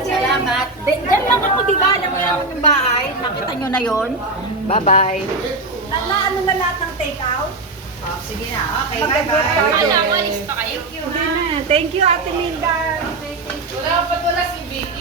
Salamat. Diyan lang ako, di ba? Alam mo yung bahay. Nakita nyo na yon. Bye-bye. Ano na lahat ng take-out? Sige na. Okay, bye-bye. Alam, alis pa kayo. Thank you, Ate Linda. Wala pa wala si Vicky.